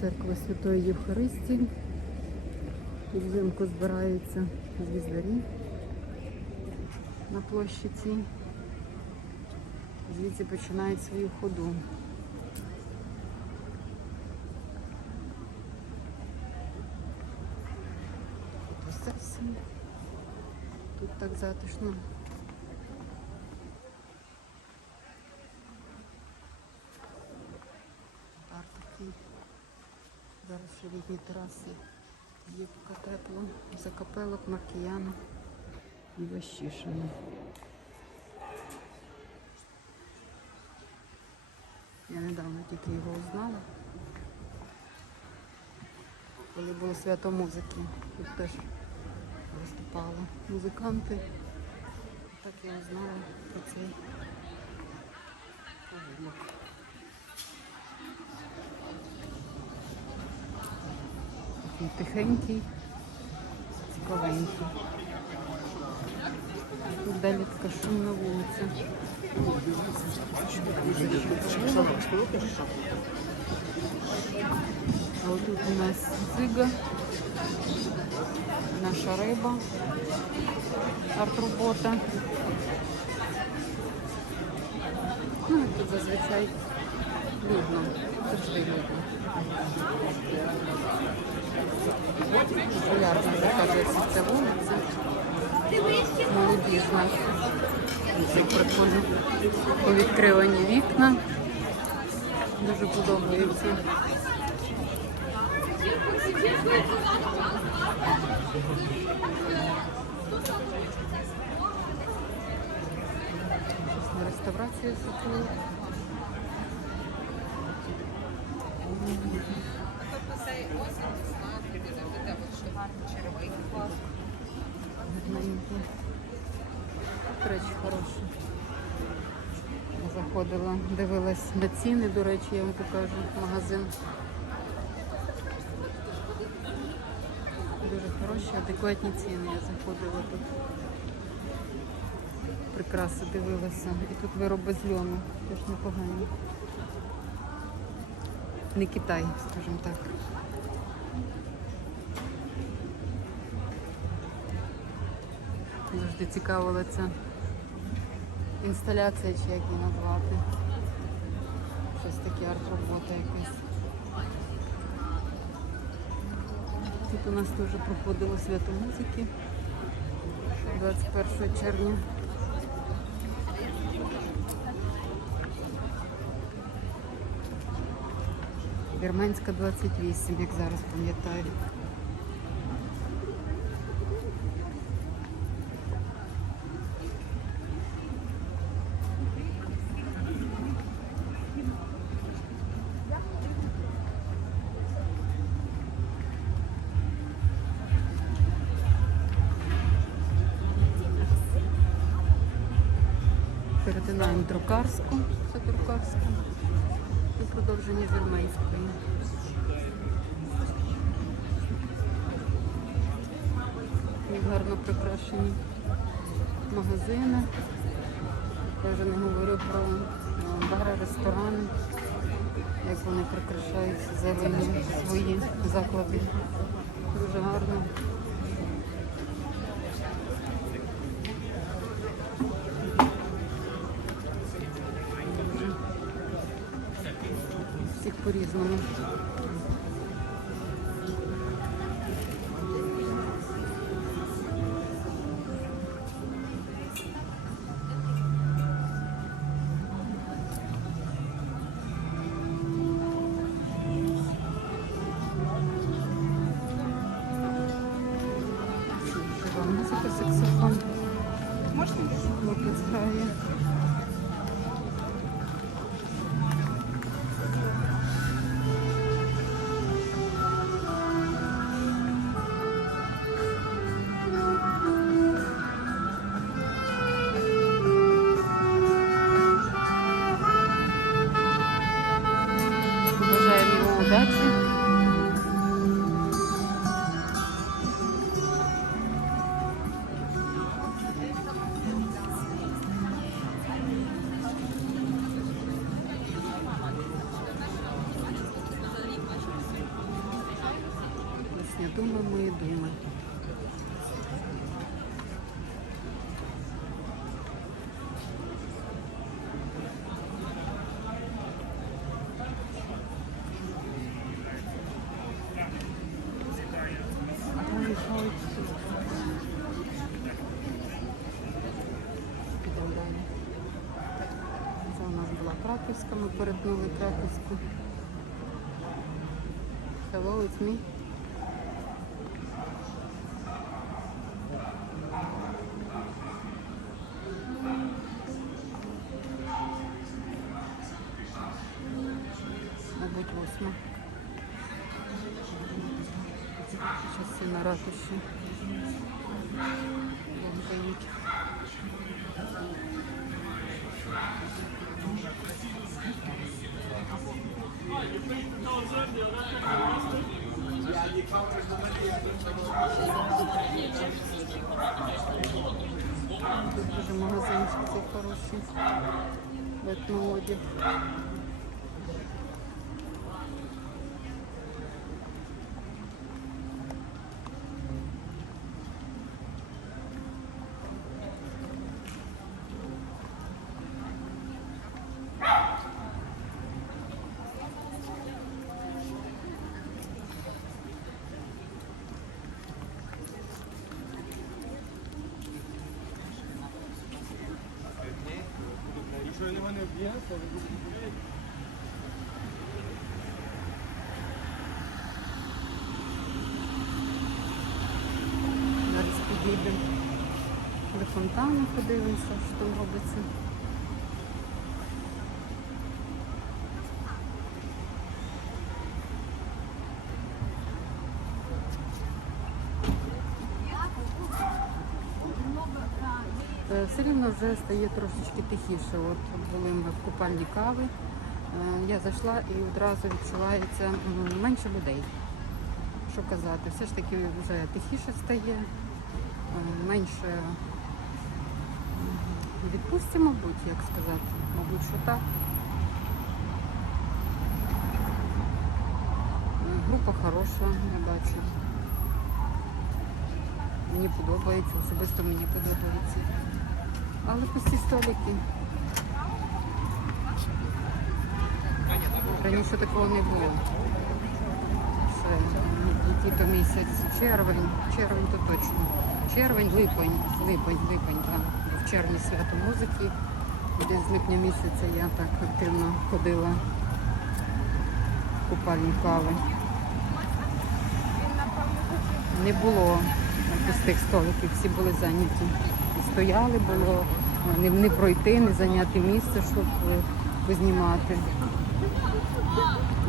церква Святої Євхаристії. І взимку збираються звіздарі на площі цій. Звідси починають свою ходу. Тут. Тут так затишно. Бар такий. Зараз ще літні тераси. Є поки тепло. Закапелок, Маркіяна і Ващишина. Я недавно тільки його узнала. Коли було свято музики, тут теж виступали музиканти. Так я узнала про цей Такий тихенький, цікавенький. Тут далі така шумна вулиця. А отут у нас дзига, наша риба, арт-робота. Ну, тут зазвичай людно, завжди людно. Популярна оказується ця вулиця. Молодіжна. Це прикольно. Повідкривані вікна. Дуже подобається. Щось на реставрацію сиділи. Гарненькі. До речі, хороші. Заходила, дивилась на ціни, до речі, я вам покажу магазин. Дуже хороші, адекватні ціни. Я заходила тут. Прикраси дивилася. І тут вироби з льону. Теж непогані. Не Китай, скажімо так. Завжди цікавила ця інсталяція, чи як її назвати. Щось таке арт-робота якась. Тут у нас теж проходило свято музики 21 червня. Вірменська 28, як зараз пам'ятаю. Продовження вірменської. І гарно прикрашені магазини. Я вже не говорю про е, бари, ресторани, як вони прикрашають зелені свої заклади. Дуже гарно. По-різному. Музика. Хлопець грає. Була Краківська, ми перетнули Краківську. Hello, it's me. Мабуть, восьма. Часи на ратуші. Бомбають. Дуже магазинчик цей хороший. Етноодяг. Зараз підійдемо до фонтану, подивимося, що там робиться. Все рівно вже стає трошечки тихіше. От були ми в купальні кави. Е, Я зайшла і одразу відчувається менше людей. Що казати, все ж таки вже тихіше стає, е, менше відпустці, мабуть, як сказати. Мабуть, що так. Група хороша, я бачу. Мені подобається, особисто мені подобається. Але пусті столики. Раніше такого не було. Який то місяць, червень, червень то точно. Червень, липень, липень, липень, так. В червні свято музики. Десь з липня місяця я так активно ходила купальні кави. Не було пустих столиків, всі були зайняті. Стояли, було не, не пройти, не зайняти місце, щоб е, познімати.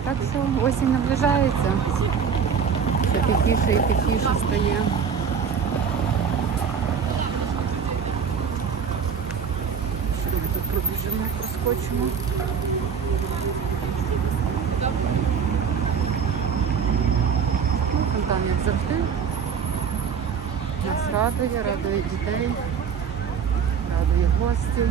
Так що осінь наближається. Все тихіше і тихіше стає. Що ми тут пробіжимо, проскочимо. Ну, фонтан, як завжди. Нас радує, радує дітей, гостей.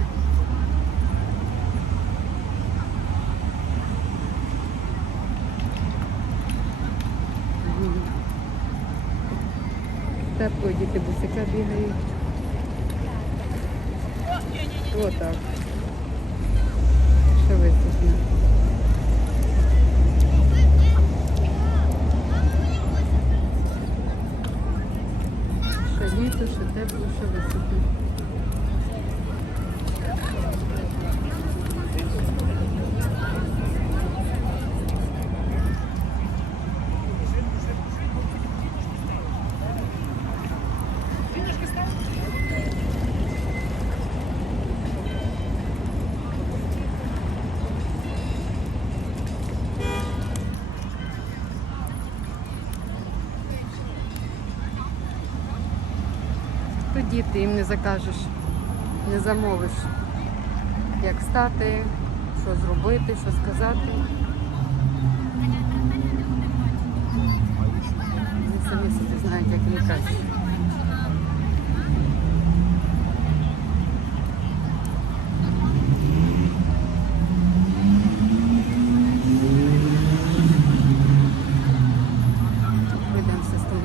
Мгм. Тепло діти бусика бігають. Отак. Що висохне. Що літо, що тепло, що висохне. То діти їм не закажеш, не замовиш, як стати, що зробити, що сказати. Вони самі собі знають, як їм краще. Пройдемося з тим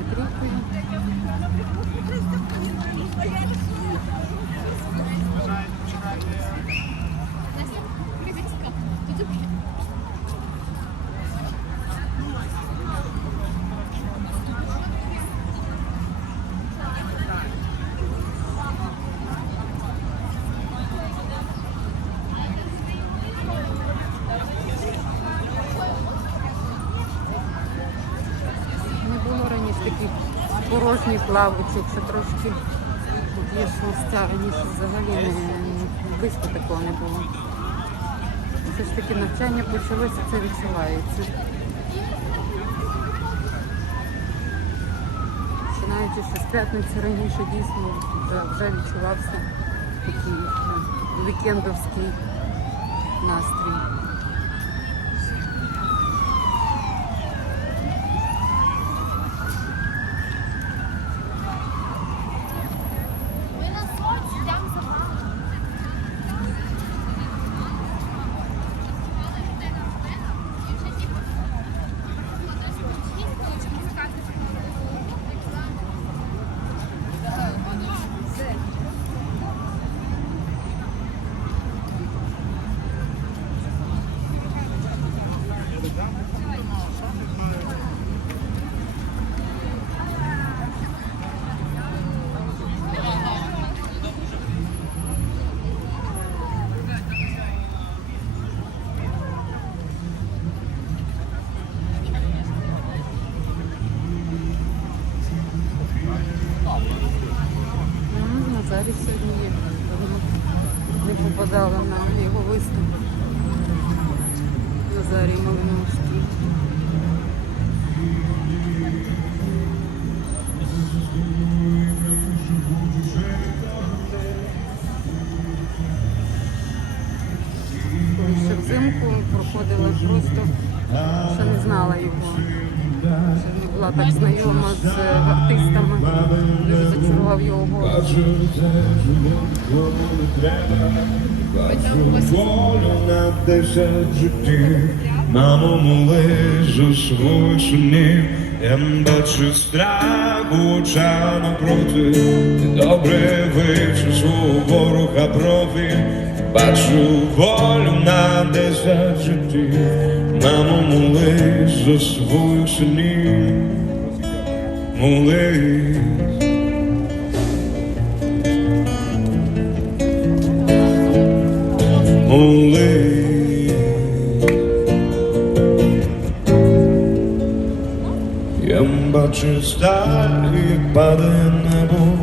такий порожній плавочок, що трошки тут є шмостя, раніше взагалі не, близько такого не було. Все ж таки навчання почалося, це відчувається. Починаючи ще з п'ятниці раніше дійсно вже, вже відчувався такий е, вікендовський настрій. Його голос. Волю на десять життів, мамо, молись за своїх синів. Я бачу страх у очах напроти, ти добре вивчив свого ворога профіль. Бачу волю на десять життів, мамо, молись за своїх синів. Молись. Молись. Я бачу сталь, як падає небо,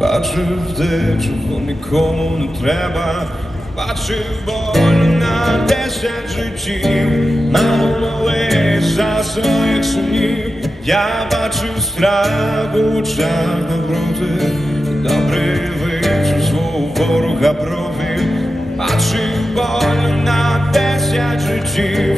бачив те, чого нікому не треба, бачив болю на десять життів, молись за своїх синів, я бачив страх у очах навпроти, добре вивчив свого ворога профіль, десять